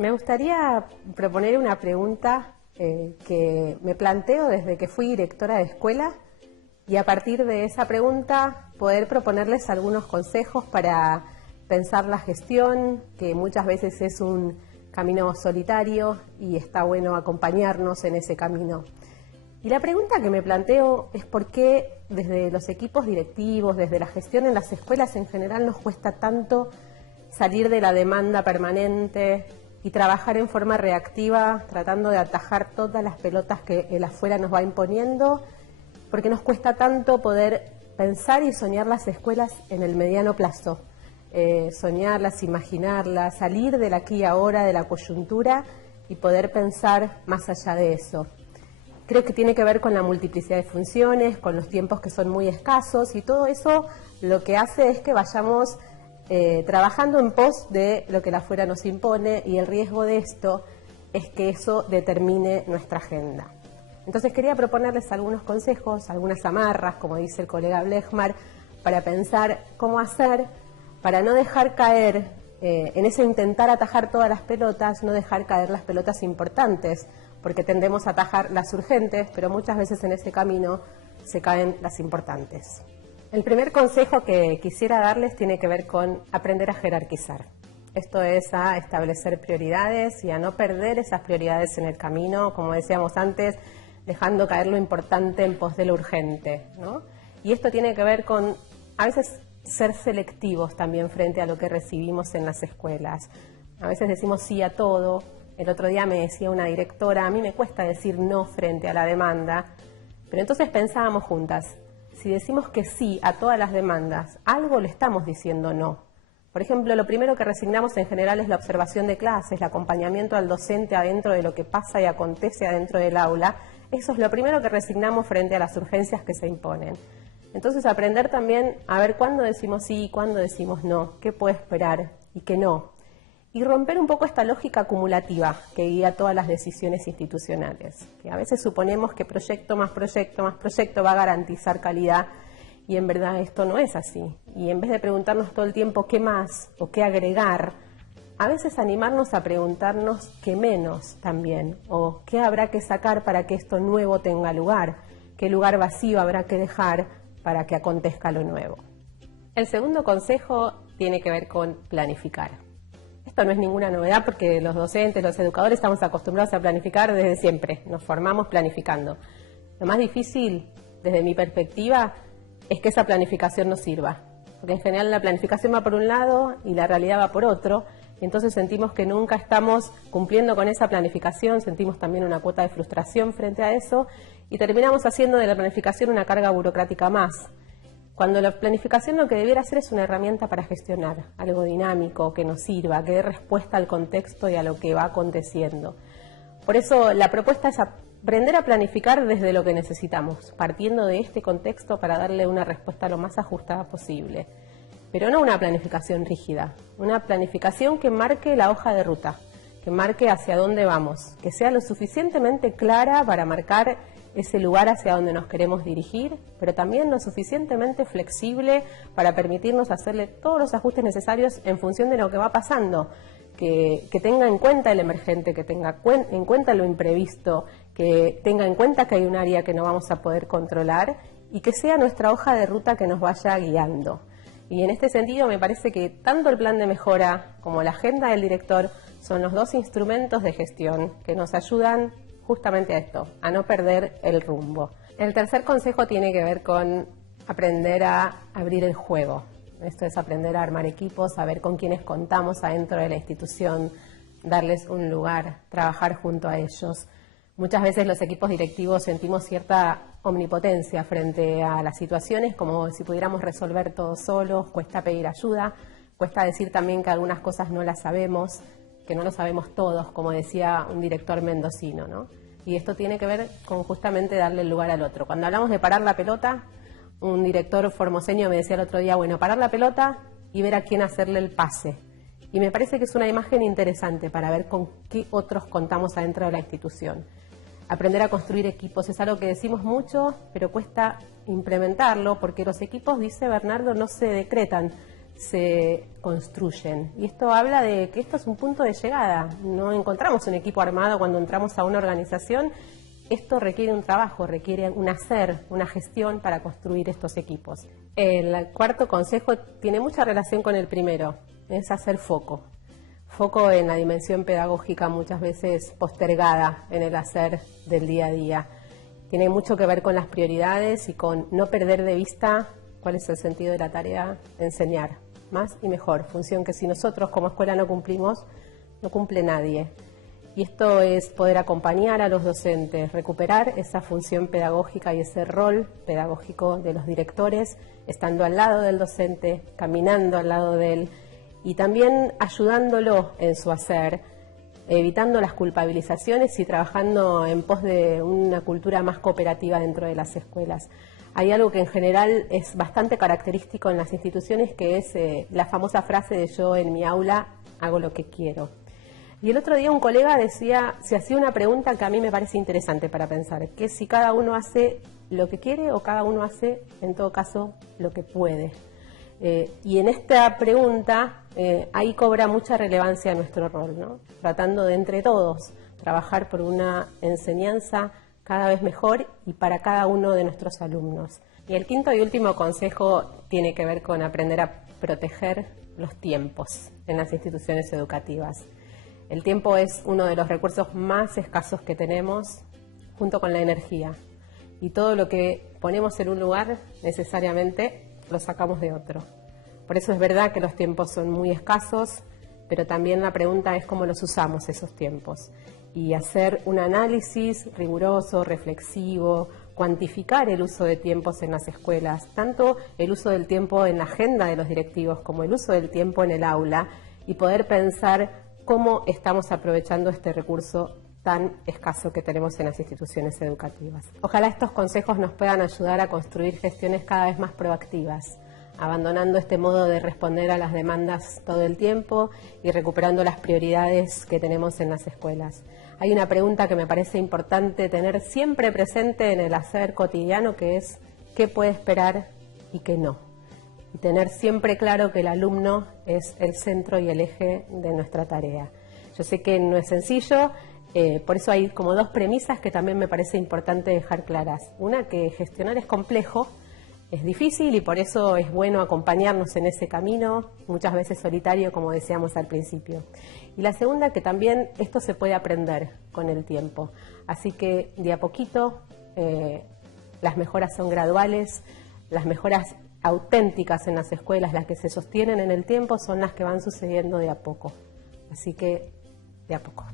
Me gustaría proponer una pregunta que me planteo desde que fui directora de escuela y a partir de esa pregunta poder proponerles algunos consejos para pensar la gestión, que muchas veces es un camino solitario y está bueno acompañarnos en ese camino. Y la pregunta que me planteo es por qué desde los equipos directivos, desde la gestión en las escuelas en general nos cuesta tanto salir de la demanda permanente y trabajar en forma reactiva, tratando de atajar todas las pelotas que el afuera nos va imponiendo, porque nos cuesta tanto poder pensar y soñar las escuelas en el mediano plazo, soñarlas, imaginarlas, salir del aquí y ahora, de la coyuntura y poder pensar más allá de eso. Creo que tiene que ver con la multiplicidad de funciones, con los tiempos que son muy escasos y todo eso lo que hace es que vayamos trabajando en pos de lo que el afuera nos impone y el riesgo de esto es que eso determine nuestra agenda. Entonces quería proponerles algunos consejos, algunas amarras, como dice el colega Blechmar, para pensar cómo hacer para no dejar caer, en ese intentar atajar todas las pelotas, no dejar caer las pelotas importantes, porque tendemos a atajar las urgentes, pero muchas veces en ese camino se caen las importantes. El primer consejo que quisiera darles tiene que ver con aprender a jerarquizar. Esto es a establecer prioridades y a no perder esas prioridades en el camino, como decíamos antes, dejando caer lo importante en pos de lo urgente, ¿no? Y esto tiene que ver con, a veces, ser selectivos también frente a lo que recibimos en las escuelas. A veces decimos sí a todo. El otro día me decía una directora, a mí me cuesta decir no frente a la demanda, pero entonces pensábamos juntas, si decimos que sí a todas las demandas, algo le estamos diciendo no. Por ejemplo, lo primero que resignamos en general es la observación de clases, el acompañamiento al docente adentro de lo que pasa y acontece adentro del aula. Eso es lo primero que resignamos frente a las urgencias que se imponen. Entonces, aprender también a ver cuándo decimos sí y cuándo decimos no, qué puede esperar y qué no. Y romper un poco esta lógica acumulativa que guía todas las decisiones institucionales, que a veces suponemos que proyecto más proyecto más proyecto va a garantizar calidad y en verdad esto no es así. Y en vez de preguntarnos todo el tiempo qué más o qué agregar, a veces animarnos a preguntarnos qué menos también o qué habrá que sacar para que esto nuevo tenga lugar, qué lugar vacío habrá que dejar para que acontezca lo nuevo. El segundo consejo tiene que ver con planificar. Esto no es ninguna novedad porque los docentes, los educadores estamos acostumbrados a planificar desde siempre, nos formamos planificando. Lo más difícil, desde mi perspectiva, es que esa planificación nos sirva, porque en general la planificación va por un lado y la realidad va por otro, y entonces sentimos que nunca estamos cumpliendo con esa planificación, sentimos también una cuota de frustración frente a eso, y terminamos haciendo de la planificación una carga burocrática más. Cuando la planificación lo que debiera ser es una herramienta para gestionar, algo dinámico, que nos sirva, que dé respuesta al contexto y a lo que va aconteciendo. Por eso la propuesta es aprender a planificar desde lo que necesitamos, partiendo de este contexto para darle una respuesta lo más ajustada posible. Pero no una planificación rígida, una planificación que marque la hoja de ruta, que marque hacia dónde vamos, que sea lo suficientemente clara para marcar ese lugar hacia donde nos queremos dirigir, pero también lo suficientemente flexible para permitirnos hacerle todos los ajustes necesarios en función de lo que va pasando, que tenga en cuenta el emergente, que tenga en cuenta lo imprevisto, que tenga en cuenta que hay un área que no vamos a poder controlar y que sea nuestra hoja de ruta que nos vaya guiando. Y en este sentido me parece que tanto el plan de mejora como la agenda del director son los dos instrumentos de gestión que nos ayudan justamente a esto, a no perder el rumbo. El tercer consejo tiene que ver con aprender a abrir el juego. Esto es aprender a armar equipos, saber con quiénes contamos adentro de la institución, darles un lugar, trabajar junto a ellos. Muchas veces los equipos directivos sentimos cierta omnipotencia frente a las situaciones, como si pudiéramos resolver todo solos, cuesta pedir ayuda, cuesta decir también que algunas cosas no las sabemos, que no lo sabemos todos, como decía un director mendocino, ¿no? Y esto tiene que ver con justamente darle el lugar al otro. Cuando hablamos de parar la pelota, un director formoseño me decía el otro día, bueno, parar la pelota y ver a quién hacerle el pase. Y me parece que es una imagen interesante para ver con qué otros contamos adentro de la institución. Aprender a construir equipos es algo que decimos mucho, pero cuesta implementarlo porque los equipos, dice Bernardo, no se decretan, se construyen. Y esto habla de que esto es un punto de llegada. No encontramos un equipo armado cuando entramos a una organización. Esto requiere un trabajo, requiere un hacer, una gestión para construir estos equipos. El cuarto consejo tiene mucha relación con el primero, es hacer foco. Foco en la dimensión pedagógica muchas veces postergada en el hacer del día a día. Tiene mucho que ver con las prioridades y con no perder de vista cuál es el sentido de la tarea, enseñar más y mejor, función que si nosotros como escuela no cumplimos, no cumple nadie. Y esto es poder acompañar a los docentes, recuperar esa función pedagógica y ese rol pedagógico de los directores, estando al lado del docente, caminando al lado de él y también ayudándolo en su hacer, evitando las culpabilizaciones y trabajando en pos de una cultura más cooperativa dentro de las escuelas. Hay algo que en general es bastante característico en las instituciones, que es la famosa frase de yo en mi aula hago lo que quiero. Y el otro día un colega decía, se hacía una pregunta que a mí me parece interesante para pensar, que es si cada uno hace lo que quiere o cada uno hace, en todo caso, lo que puede. Y en esta pregunta, ahí cobra mucha relevancia nuestro rol, ¿no? Tratando de entre todos trabajar por una enseñanza cada vez mejor y para cada uno de nuestros alumnos. Y el quinto y último consejo tiene que ver con aprender a proteger los tiempos en las instituciones educativas. El tiempo es uno de los recursos más escasos que tenemos, junto con la energía. Y todo lo que ponemos en un lugar, necesariamente lo sacamos de otro. Por eso es verdad que los tiempos son muy escasos, pero también la pregunta es cómo los usamos esos tiempos. Y hacer un análisis riguroso, reflexivo, cuantificar el uso de tiempos en las escuelas, tanto el uso del tiempo en la agenda de los directivos como el uso del tiempo en el aula, y poder pensar cómo estamos aprovechando este recurso tan escaso que tenemos en las instituciones educativas. Ojalá estos consejos nos puedan ayudar a construir gestiones cada vez más proactivas, abandonando este modo de responder a las demandas todo el tiempo y recuperando las prioridades que tenemos en las escuelas. Hay una pregunta que me parece importante tener siempre presente en el hacer cotidiano, que es ¿qué puede esperar y qué no? Y tener siempre claro que el alumno es el centro y el eje de nuestra tarea. Yo sé que no es sencillo, por eso hay como dos premisas que también me parece importante dejar claras. Una, que gestionar es complejo, es difícil y por eso es bueno acompañarnos en ese camino, muchas veces solitario, como decíamos al principio. Y la segunda, que también esto se puede aprender con el tiempo. Así que de a poquito las mejoras son graduales, las mejoras auténticas en las escuelas, las que se sostienen en el tiempo, son las que van sucediendo de a poco. Así que de a poco.